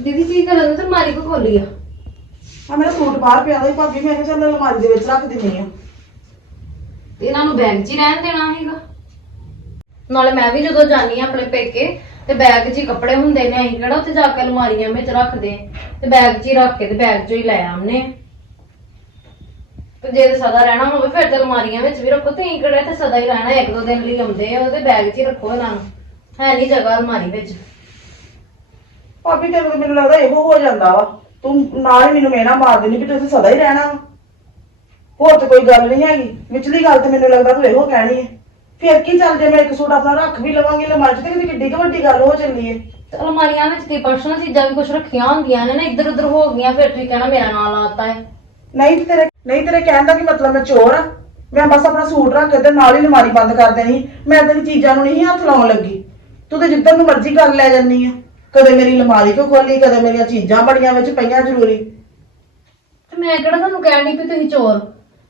ਦੀਦੀ ਕੀ ਕਰਨ ਤੇ ਮਾਰੀ ਕੋ ਖੋਲੀ ਆ। ਆ ਮੇਰਾ ਸੂਟ ਬਾਹਰ ਪਿਆ ਦਾ ਭਾਬੀ ਮੈਂ ਕਿਹਾ ਚੱਲ ਅਲਮਾਰੀ ਦੇ ਵਿੱਚ ਰੱਖ ਦਿੰਨੀ ਆ। ਤੇ ਇਹਨਾਂ ਨੂੰ ਬੈਗ 'ਚ ਹੀ ਰਹਿਣ ਦੇਣਾ ਹੈਗਾ। ਨਾਲੇ ਮੈਂ ਵੀ ਜਦੋਂ ਜਾਨੀ ਆ ਆਪਣੇ ਪੇਕੇ ਤੇ ਬੈਗ 'ਚ ਹੀ ਕੱਪੜੇ ਹੁੰਦੇ ਨੇ ਅਸੀਂ ਕਿਹੜਾ ਉੱਥੇ ਜਾ ਕੇ ਅਲਮਾਰੀਆਂ ਵਿੱਚ ਰੱਖਦੇ। ਤੇ ਬੈਗ 'ਚ ਹੀ ਰੱਖ ਕੇ ਤੇ ਬੈਗ 'ਚੋਂ ਹੀ ਲੈ ਆਉਨੇ ਤੇ ਜੇ ਤੇ ਸਦਾ ਰਹਿਣਾ ਹੋਵੇ ਫਿਰ ਤੇ ਅਲਮਾਰੀਆਂ ਵਿੱਚ ਵੀ ਰੱਖੋ। ਤੇ ਅਸੀਂ ਕਿਹੜਾ ਇੱਥੇ ਸਦਾ ਹੀ ਰਹਿਣਾ ਇੱਕ ਦੋ ਦਿਨ ਲਈ ਆਉਂਦੇ ਆ ਉਹਦੇ ਬੈਗ 'ਚ ਹੀ ਰੱਖੋ ਇਹਨਾਂ ਨੂੰ। ਹੈ ਨਹੀਂ ਜਗ੍ਹਾ ਅਲਮਾਰੀ ਵਿੱਚ। ਭਾਬੀ ਤੈਨੂੰ ਤਾਂ ਮੈਨੂੰ ਲੱਗਦਾ ਇਹੋ ਹੋ ਜਾਂਦਾ ਵਾ। ਤੂੰ ਨਾਲ ਹੀ ਮੈਨੂੰ ਮੇਨਾ ਮਾਰ ਦੇਣੀ ਵੀ ਤੂੰ ਇੱਥੇ ਸਦਾ ਹੀ ਰਹਿਣਾ ਵਾ। ਹੋਰ ਤਾਂ ਕੋਈ ਗੱਲ ਨਹੀਂ ਹੈਗੀ। ਵਿਚਲੀ ਗੱਲ ਤੇ ਮੈਨੂੰ ਲੱਗਦਾ ਤੂੰ ਇਹੋ ਕਹਿਣੀ ਹੈ ਫਿਰ ਕੀ ਚੱਲ ਜੇ ਮੈਂ ਇੱਕ ਸੂਟ ਆਪਣਾ ਰੱਖ ਵੀ ਲਵਾਂਗੀ ਅਲਮਾਰੀ 'ਚ ਤੇ ਕਿਤੇ ਕਿੱਡੀ ਕੁ ਵੱਡੀ ਗੱਲ ਹੋ ਚੱਲੀ ਹੈ ਤੇ ਅਲਮਾਰੀਆਂ ਵਿੱਚ ਕੀ ਪਰਸਨਲ ਚੀਜ਼ਾਂ ਵੀ ਕੁਝ ਰੱਖੀਆਂ ਹੁੰਦੀਆਂ ਨੇ ਨਾ ਇੱਧਰ ਉੱਧਰ ਹੋ ਗਈਆਂ ਫਿਰ ਤੁਸੀਂ ਕਹਿਣਾ ਮੇਰਾ ਨਾਂ ਲਾਤਾ ਹੈ ਨਹੀਂ ਤੇ ਤੇਰੇ ਨਹੀਂ ਤੇਰੇ ਕਹਿਣ ਦਾ ਕੀ ਮਤਲਬ? ਮੈਂ ਚੋਰ ਆ। ਮੈਂ ਬਸ ਆਪਣਾ ਸੂਟ ਰੱਖ ਕੇ ਤੇ ਨਾਲ ਹੀ ਅਲਮਾਰੀ ਬੰਦ ਕਰ ਦੇਣੀ। ਮੈਂ ਤੇਰੀ ਚੀਜ਼ਾਂ ਨੂੰ ਨਹੀਂ ਹੱਥ ਲਾਉਣ ਲੱਗੀ। ਤੂੰ ਤੇ ਜਿੱਧਰ ਨੂੰ ਮਰਜ਼ੀ ਕਰ ਲੈ ਜੰਨੀ ਆ। ਕਦੇ ਮੇਰੀ ਅਲਮਾਰੀ ਕਿਉਂ ਖੋਲੀ ਕਦੇ ਮੇਰੀਆਂ ਚੀਜ਼ਾਂ ਬੜੀਆਂ ਵਿੱਚ ਪਈਆਂ ਜ਼ਰੂਰੀ। ਤੇ ਮੈਂ ਕਿਹੜਾ ਤੁਹਾਨੂੰ ਕਹਿਣ ਵੀ ਤੁਸੀਂ ਚੋਰ?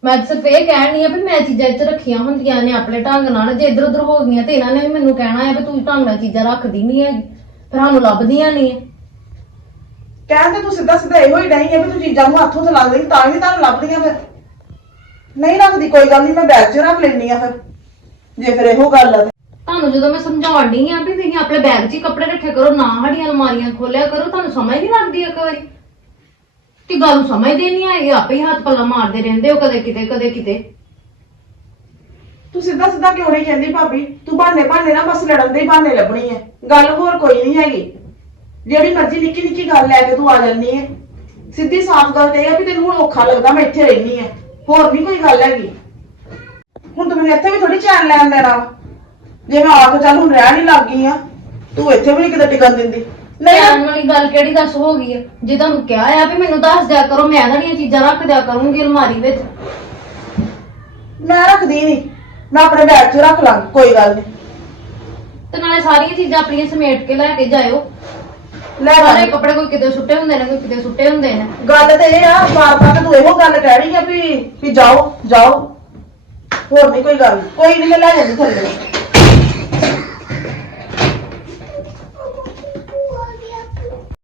ਮੈਂ ਸਿਰਫ ਇਹ ਕਹਿਣ ਆ ਵੀ ਮੈਂ ਚੀਜ਼ਾਂ ਇੱਥੇ ਰੱਖੀਆਂ ਹੁੰਦੀਆਂ ਨੇ ਆਪਣੇ ਢੰਗ ਨਾਲ ਜੇ ਇੱਧਰ ਉੱਧਰ ਹੋ ਗਈਆਂ ਤੇ ਇਹਨਾਂ ਨੇ ਵੀ ਮੈਨੂੰ ਕਹਿਣਾ ਹੈ ਵੀ ਤੂੰ ਢੰਗ ਨਾਲ ਚੀਜ਼ਾਂ ਰੱਖਦੀ ਨਹੀਂ ਹੈਗੀ ਫਿਰ ਸਾਨੂੰ ਲੱਭਦੀਆਂ ਨਹੀਂ ਹੈ ਕਹਿਣ ਤੇ ਤੂੰ ਸਿੱਧਾ ਸਿੱਧਾ ਇਹੋ ਹੀ ਡਈ ਆ ਵੀ ਤੂੰ ਚੀਜ਼ਾਂ ਨੂੰ ਹੱਥੋਂ ਤੇ ਲਾ ਦੇਂਗੀ ਤਾਂ ਵੀ ਤੁਹਾਨੂੰ ਲੱਭਦੀਆਂ ਫਿਰ। ਨਹੀਂ ਰੱਖਦੀ ਕੋਈ ਗੱਲ ਨਹੀਂ ਮੈਂ ਬੈਗ 'ਚ ਰੱਖ ਲੈਣੀ ਆ ਫਿਰ ਜੇ ਫਿਰ ਇਹੋ ਗੱਲ ਆ ਤੇ। ਤੁਹਾਨੂੰ ਜਦੋਂ ਮੈਂ ਸਮਝਾਉਣ ਡਈ ਆ ਵੀ ਤੁਸੀਂ ਆਪਣੇ ਬੈਗ 'ਚ ਹੀ ਕੱਪੜੇ ਰੱਖਿਆ ਕਰੋ, ਨਾ ਸਾਡੀਆਂ ਅਲਮਾਰੀਆਂ ਖੋਲਿਆ ਕਰੋ, ਤੁਹਾਨੂੰ ਸਮਝ ਨਹੀਂ ਲੱਗਦੀ ਇੱਕ ਵਾਰੀ। ਤੇ ਗੱਲ ਨੂੰ ਸਮਝਦੇ ਨਹੀਂ ਆਏ, ਆਪੇ ਹੀ ਹੱਥ ਪੱਲਾ ਮਾਰਦੇ ਰਹਿੰਦੇ ਹੋ ਕਦੇ ਕਿਤੇ ਕਦੇ ਕਿਤੇ। ਤੂੰ ਸਿੱਧਾ ਸਿੱਧਾ ਕਿਉਂ ਨਹੀਂ ਕਹਿੰਦੀ ਭਾਬੀ? ਤੂੰ ਬਹਾਨੇ ਬਹਾਨੇ ਨਾ ਬਸ ਲੜਨ ਦੇ ਹੀ ਬਹਾਨੇ ਲੱਭਣੀ ਹੈ ਗੱਲ ਹੋਰ ਕੋਈ ਨਹੀਂ ਹੈਗੀ। ਜਿਹੜੀ ਮਰਜ਼ੀ ਨਿੱਕੀ ਨਿੱਕੀ ਗੱਲ ਲੈ ਕੇ ਤੂੰ ਆ ਜਾਂਦੀ ਹੈ ਸਿੱਧੀ ਸਾਫ਼ ਗੱਲ ਤੇ ਇਹ ਆ ਵੀ ਤੈਨੂੰ ਹੁਣ ਔਖਾ ਲੱਗਦਾ, ਮੈਂ ਇੱਥੇ ਰਹਿਣੀ ਹੈ ਹੋਰ ਨਹੀਂ ਕੋਈ ਗੱਲ ਹੈਗੀ। ਹੁਣ ਤੂੰ ਮੈਨੂੰ ਇੱਥੇ ਵੀ ਥੋੜੀ ਚੈਨ ਲੈਣ ਦੇਣਾ ਵਾ। ਜੇ ਮੈਂ ਆ ਕੇ ਚੱਲ ਹੁਣ ਰਹਿਣ ਹੀ ਲੱਗ ਗਈ ਆ ਤੂੰ ਇੱਥੇ ਵੀ ਕਿਤੇ ਟਿਕਣ ਦਿੰਦੀ। ਨਹੀਂ ਧਿਆਨ ਵਾਲੀ ਗੱਲ ਕਿਹੜੀ ਦੱਸ ਹੋ ਗਈ ਹੈ ਜੇ ਤੁਹਾਨੂੰ ਕਿਹਾ ਆ ਵੀ ਮੈਨੂੰ ਦੱਸ ਦਿਆ ਕਰੋ ਮੈਂ ਤੁਹਾਡੀਆਂ ਚੀਜ਼ਾਂ ਰੱਖ ਦਿਆ ਕਰੂੰਗੀ ਅਲਮਾਰੀ ਵਿੱਚ। ਮੈਂ ਰੱਖਦੀ ਨਹੀਂ ਮੈਂ ਆਪਣੇ ਬੈਗ 'ਚ ਰੱਖ ਲਾਂਗੀ ਕੋਈ ਗੱਲ ਨਹੀਂ ਤੇ ਨਾਲੇ ਸਾਰੀਆਂ ਚੀਜ਼ਾਂ ਆਪਣੀਆਂ ਸਮੇਟ ਕੇ ਲੈ ਕੇ ਜਾਇਓ। ਲੈ ਸਾਰੇ। ਕੱਪੜੇ ਕੋਈ ਕਿਤੇ ਸੁੱਟੇ ਹੁੰਦੇ ਨੇ ਕੋਈ ਕਿਤੇ ਸੁੱਟੇ ਹੁੰਦੇ ਨੇ। ਗੱਲ ਤੇ ਇਹ ਆ ਬਾਰ ਬਾਰ ਤੂੰ ਇਹੋ ਗੱਲ ਕਹਿ ਰਹੀ ਆ ਵੀ ਵੀ ਜਾਓ ਜਾਓ। ਹੋਰ ਨਹੀਂ ਕੋਈ ਗੱਲ ਕੋਈ ਨਹੀਂ ਮੈਂ ਲੈ ਜਾਂਦੀ ਥੱਲੇ।